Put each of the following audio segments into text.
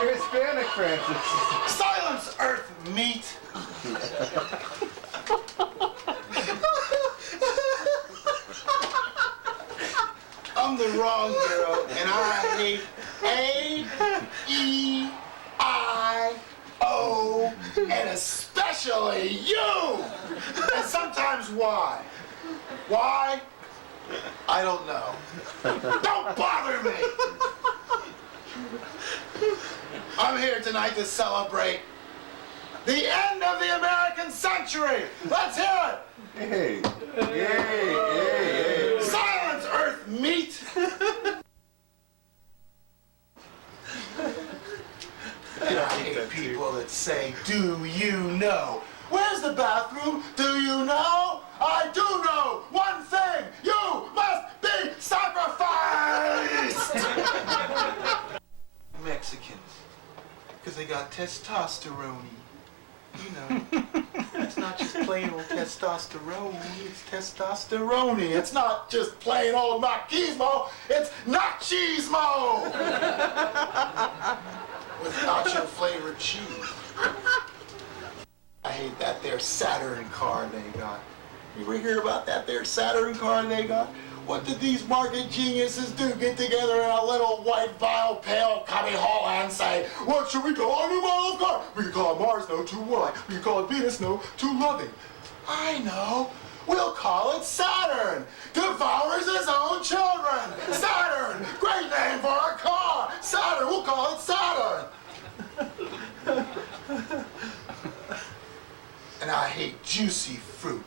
You're Hispanic, Francis. Silence, Earth meat! I'm the wrong hero, and I hate A.E.I.O. and especially you! And sometimes why? Why? I don't know. Don't bother me! I'm here tonight to celebrate the end of the American century! Let's hear it! Hey, hey. Silence, Earth meat! And I hate people that say, do you know? Where's the bathroom? Do you know? I do know one thing! You must be sacrificed! Mexicans, because they got testosterone. You know, it's not just plain old testosterone, it's testosterone. It's not just plain old machismo, it's nachismo! With nacho flavored cheese. I hate that there Saturn car they got. You ever hear about that there Saturn car they got? What did these market geniuses do? Get together in a little white vial pale cubby hole and say, what should we call our new model of car? We could call it Mars, no, too white. We could call it Venus, no, too loving. I know. We'll call it Saturn. Devours his own children. Saturn. Great name for a car. Saturn. We'll call it Saturn. And I hate juicy fruit.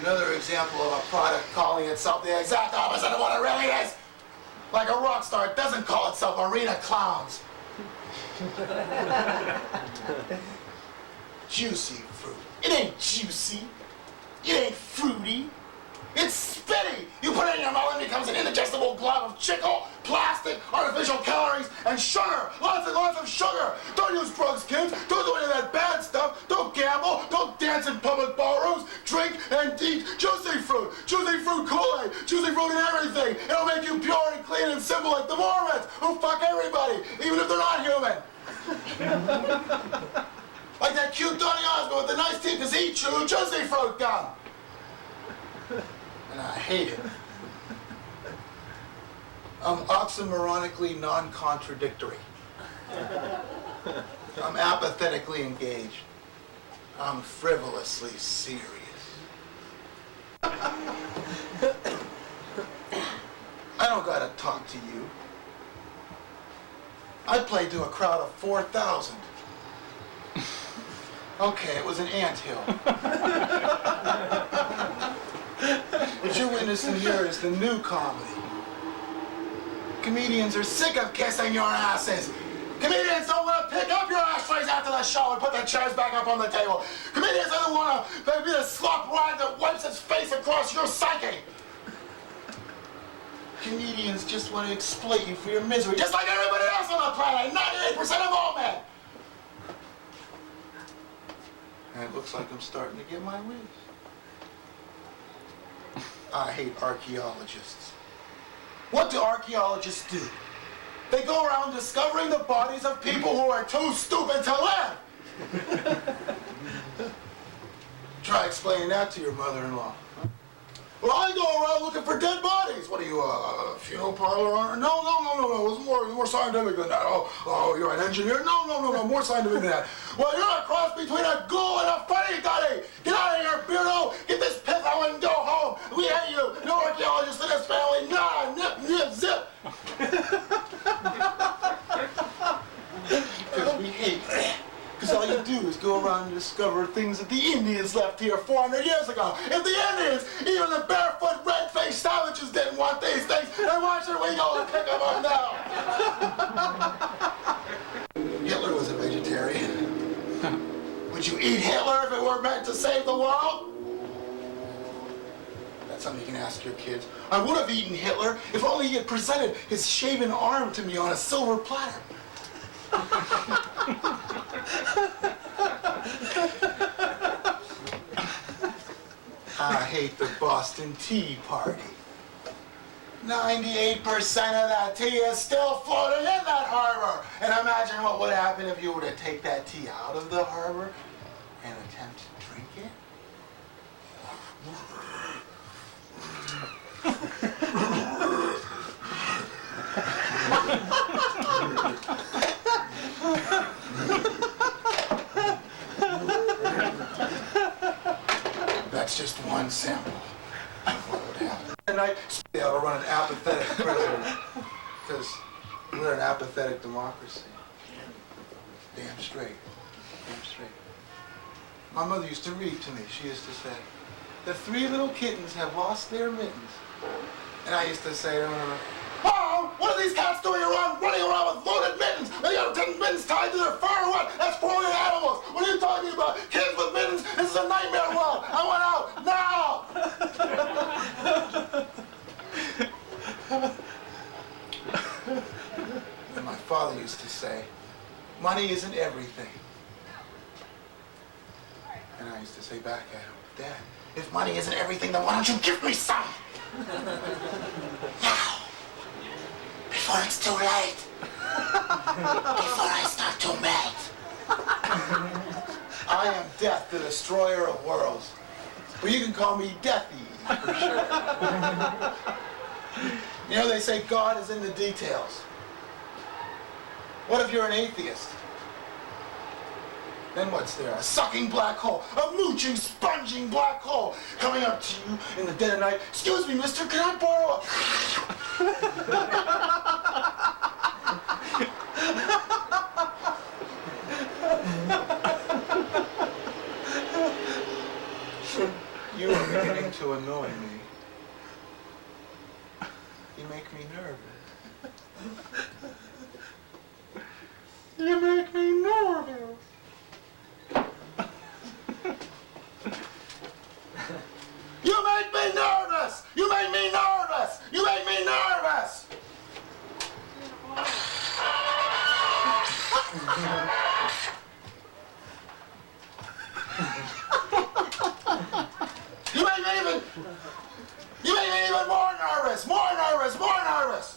Another example of a product calling itself the exact opposite of what it really is. Like a rock star, it doesn't call itself Arena Clowns. Juicy fruit. It ain't juicy. It ain't fruity. It's spitty. You put it in your mouth and it becomes an indigestible glob of chicle, plastic, artificial calories, and sugar. Lots and lots of sugar. Don't use drugs, kids. Don't do any of that bad stuff. Don't gamble. Don't dance in public ballrooms. Drink and eat juicy fruit. Juicy fruit Kool-Aid. Juicy fruit in everything. It'll make you pure and clean and simple like the Mormons who fuck everybody, even if they're not human. Like that cute Donny Osmond with the nice teeth because he chewed juicy fruit gum. And I hate it. I'm oxymoronically non-contradictory. I'm apathetically engaged. I'm frivolously serious. I don't gotta talk to you. I played to a crowd of 4,000. Okay, it was an anthill. What you're witnessing here is the new comedy. Comedians are sick of kissing your asses. Comedians don't want to pick up your ashtrays after the show and put the chairs back up on the table. Comedians don't want to be the slop rag that wipes its face across your psyche. Comedians just want to exploit you for your misery, just like everybody else on the planet, 98% of all men. And it looks like I'm starting to get my wish. I hate archaeologists. What do archaeologists do? They go around discovering the bodies of people who are too stupid to live. Try explaining that to your mother-in-law. Well, I go around looking for dead bodies. What are you, a funeral parlor owner? No. It's more scientific than that. Oh, you're an engineer? No. More scientific than that. Well, you're a cross between a ghoul and a fuddy-duddy. Get out of here, Beardo. Get this pitho and go home. We hate you. No archaeologists in this family. Nah, nip, zip. Because we hate you. Because all you do is go around and discover things that the Indians left here 400 years ago. If the Indians, even the barefoot, red-faced savages didn't want these things, then why should we go and pick them up now? Hitler was a vegetarian. Would you eat Hitler if it were meant to save the world? That's something you can ask your kids. I would have eaten Hitler if only he had presented his shaven arm to me on a silver platter. I hate the Boston Tea Party. 98% of that tea is still floating in that harbor. And imagine what would happen if you were to take that tea out of the harbor and attempt to drink it. That's just one sample of what would happen. And I ought to run an apathetic president, because we're an apathetic democracy. Damn straight. Damn straight. My mother used to read to me. She used to say, the 3 little kittens have lost their mittens. And I used to say to her, oh, what are these cats doing around, running around with loaded mittens? They got 10 mittens tied to their fur or what? That's foreign animals. What are you talking about? Kids with mittens? This is a nightmare world. I want out now. And my father used to say, money isn't everything. And I used to say back at him, Dad, if money isn't everything, then why don't you give me some? Now, before it's too late, before I start to melt. I am Death, the destroyer of worlds. But you can call me Deathy, for sure. You know, they say God is in the details. What if you're an atheist? Then what's there? A sucking black hole, a mooching, sponging black hole coming up to you in the dead of night. Excuse me, mister, can I borrow You are beginning to annoy me. You make me nervous. You make me nervous. You make me nervous! You make me nervous! You make me nervous! You make me even more nervous! More nervous! More nervous!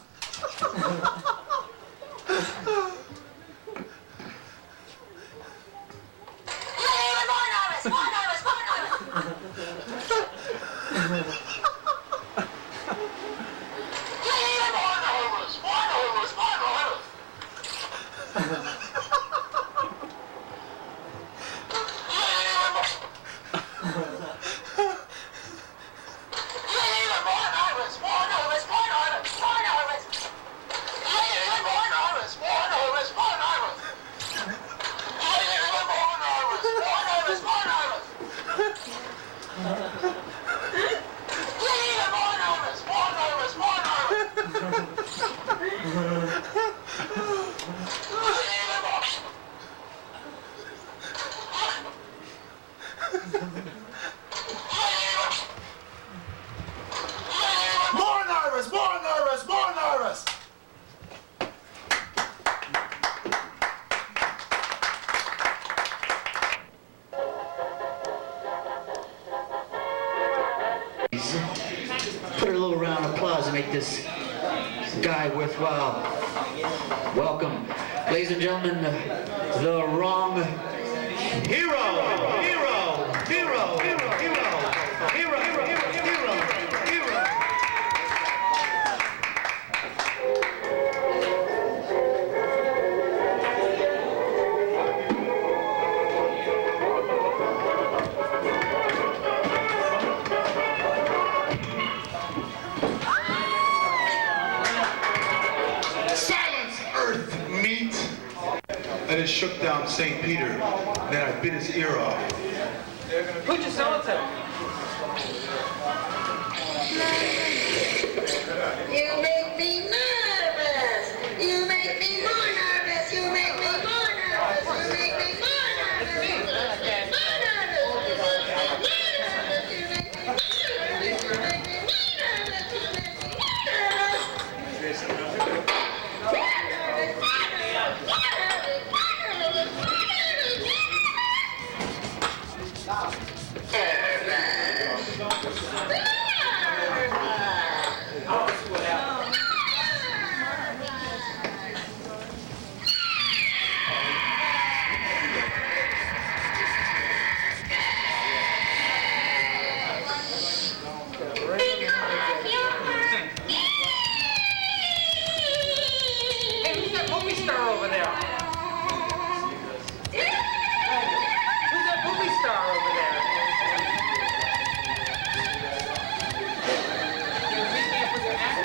Put a little round of applause to make this guy worthwhile. Welcome, ladies and gentlemen, the wrong hero. I just shook down St. Peter, and then I bit his ear off. Put your solitaire. You make me nervous. You make me more nervous. You make me more nervous. You make me more nervous. You make me more nervous. Hey, who's that movie star over there? Who's that movie star over there? You meet me up with your act?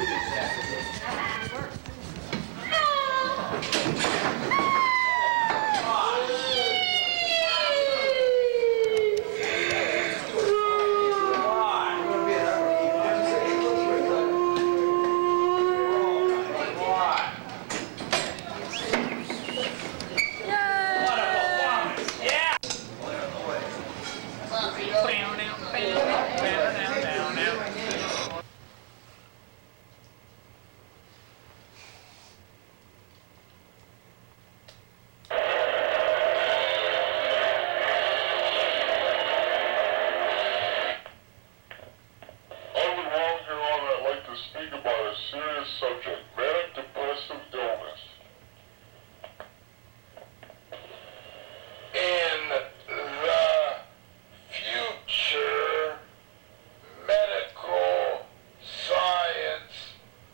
Speak about a serious subject, manic depressive illness. In the future, medical science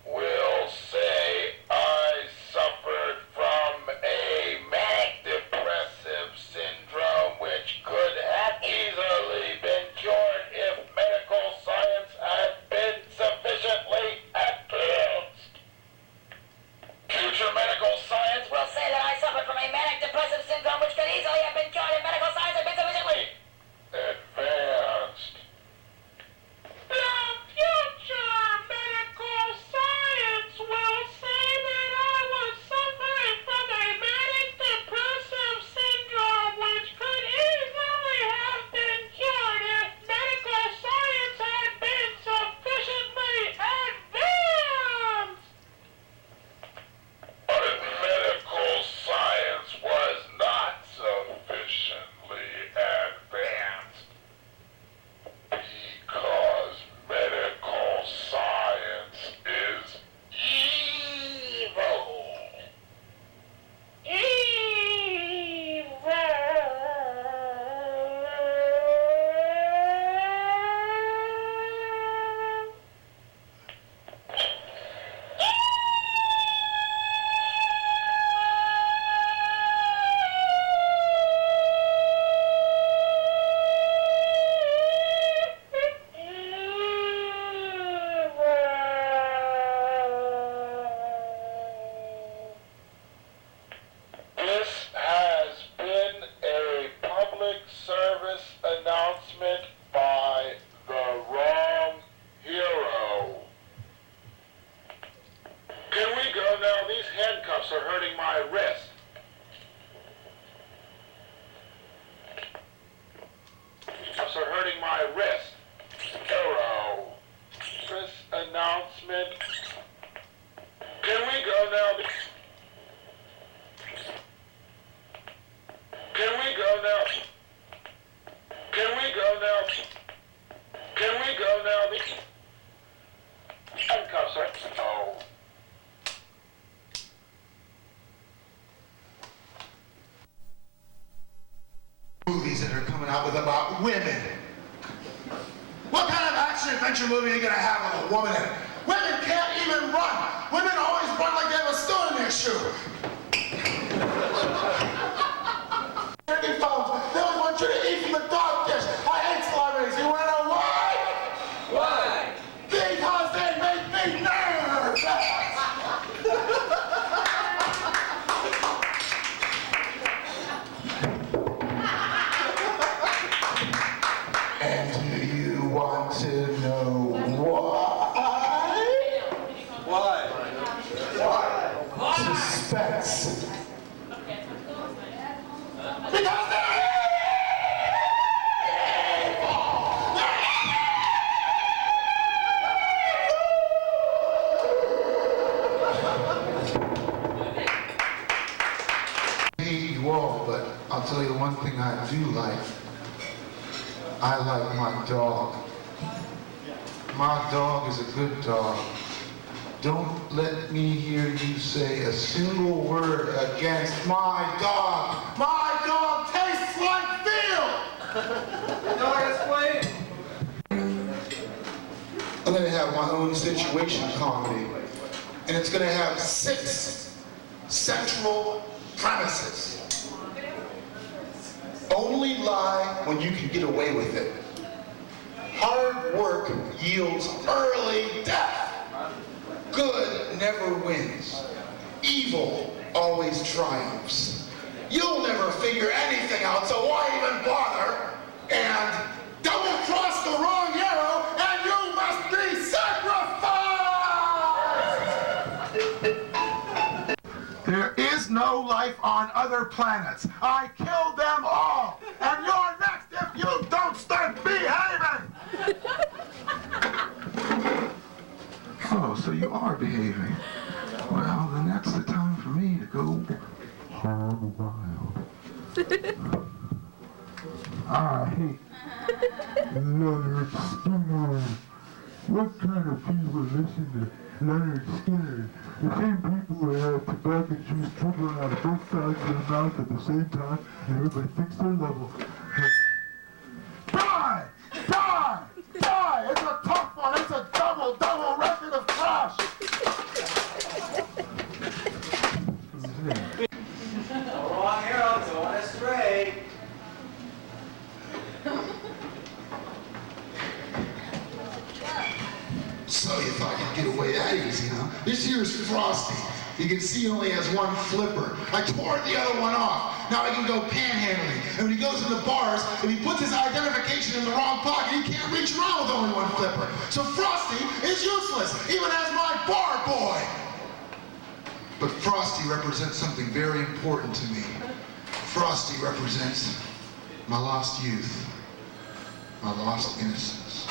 will say I suffered from a manic depressive syndrome which could have easily been cured if medical science had been sufficiently advanced. Future medical science will say that I suffered from a manic depressive syndrome which could easily have been cured if medical science had been sufficiently advanced. The future medical science will say that I was suffering from a manic depressive syndrome which could easily have been cured if medical science had been sufficiently advanced. But medical science was not sufficiently advanced because medical science is evil. This has been a public service announcement by the wrong hero. Can we go now? These handcuffs are hurting my wrist. Handcuffs are hurting my wrist. Hero. This announcement. Can we go now? Can we go now? Can we go now? Can we go now? The handcuffs are... No. Movies that are coming out with about women. What kind of action-adventure movie are you gonna have with a woman in it? Women can't even run. Women always run like they have a stone in their shoe. They always want you to eat from the dog dish. I hate celebrities. You wanna know why? Why? Because they make me nervous. And do you want to know why? Why? Why? Suspense. Because they're you all, but I'll tell you the one thing I do like. I like my dog. My dog is a good dog. Don't let me hear you say a single word against my dog. My dog tastes like Phil! Dog explain. I'm gonna have my own situation comedy, and it's gonna have 6 central premises. Only lie when you can get away with it. Hard work yields early death. Good never wins. Evil always triumphs. You'll never figure anything out, so why even bother? And double-cross the wrong hero, and you must be sacrificed! There is no life on other planets. I killed them all, and you're next if you don't start behaving! Oh, so you are behaving. Well, then that's the time for me to go hog wild. I hate Leonard Skinner. What kind of people listen to Leonard Skinner? The same people who have tobacco juice dribbling out of both sides of their mouth at the same time, and everybody thinks they're level. Die! Die! Die! It's a tough one! It's a double record of crush! Wrong hero, going astray. So you thought you'd get away that easy, huh? This here's Frosty. You can see he only has one flipper. I tore the other one off. Now he can go panhandling. And when he goes into bars, if he puts his identification in the wrong pocket, he can't reach around with only one flipper. So Frosty is useless, even as my bar boy. But Frosty represents something very important to me. Frosty represents my lost youth, my lost innocence.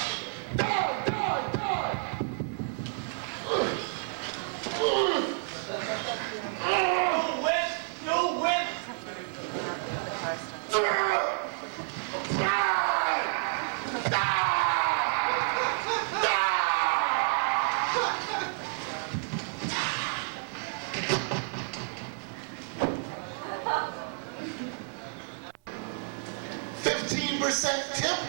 Die! Die! Die! You win! You win! Tip?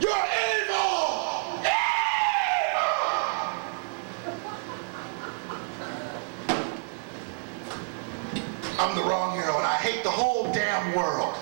You're evil! Evil! I'm the wrong hero, and I hate the whole damn world.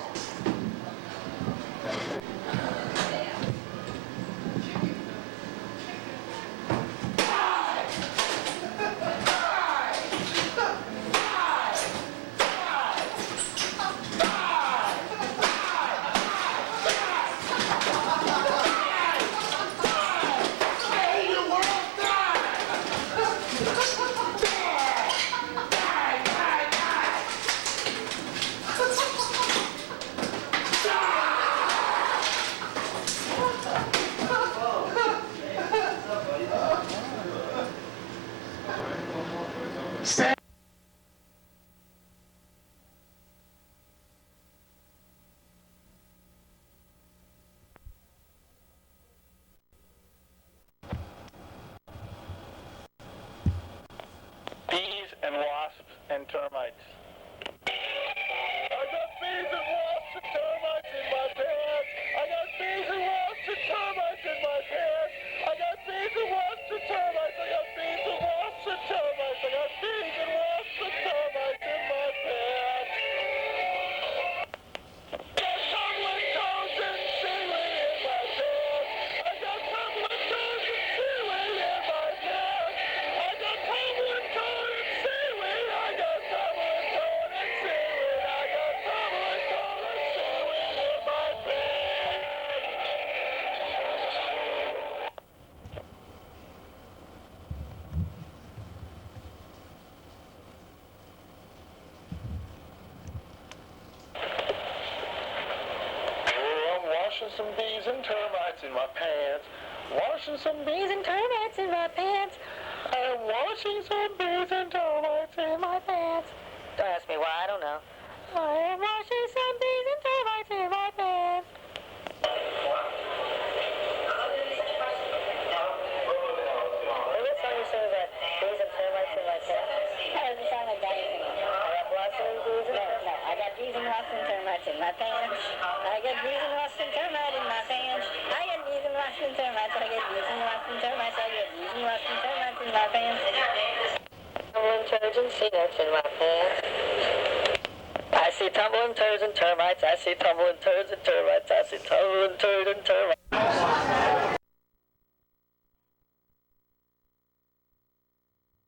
Bees and wasps and termites. I got bees and wasps and termites in my pants. I got bees and wasps and termites in my pants. I got bees and wasps and termites. I got bees and wasps and termites. I got bees and wasps and termites in my pants. Got tumbling toads and seaweed in my pants. I got tumbling toads and seaweed in my pants. I got tumbling toad and seaweed. I got tumbling toad and seaweed. I got tumbling toad and seaweed in my pants. I'm washing some bees and termites in my pants. Washing some bees and termites in my pants. I'm washing some bees and termites in my pants. Don't ask me why, I don't know. I am washing some bees and termites in my pants. get bees and wasps and termites in my pants. I get bees and wasps and termites. I get bees and wasps and termites. I get bees and wasps and termites in my pants. Tumbling turds and sea nuts in my pants. I see tumbling turds and termites. I see tumbling turds and termites. I see tumbling turds and termites.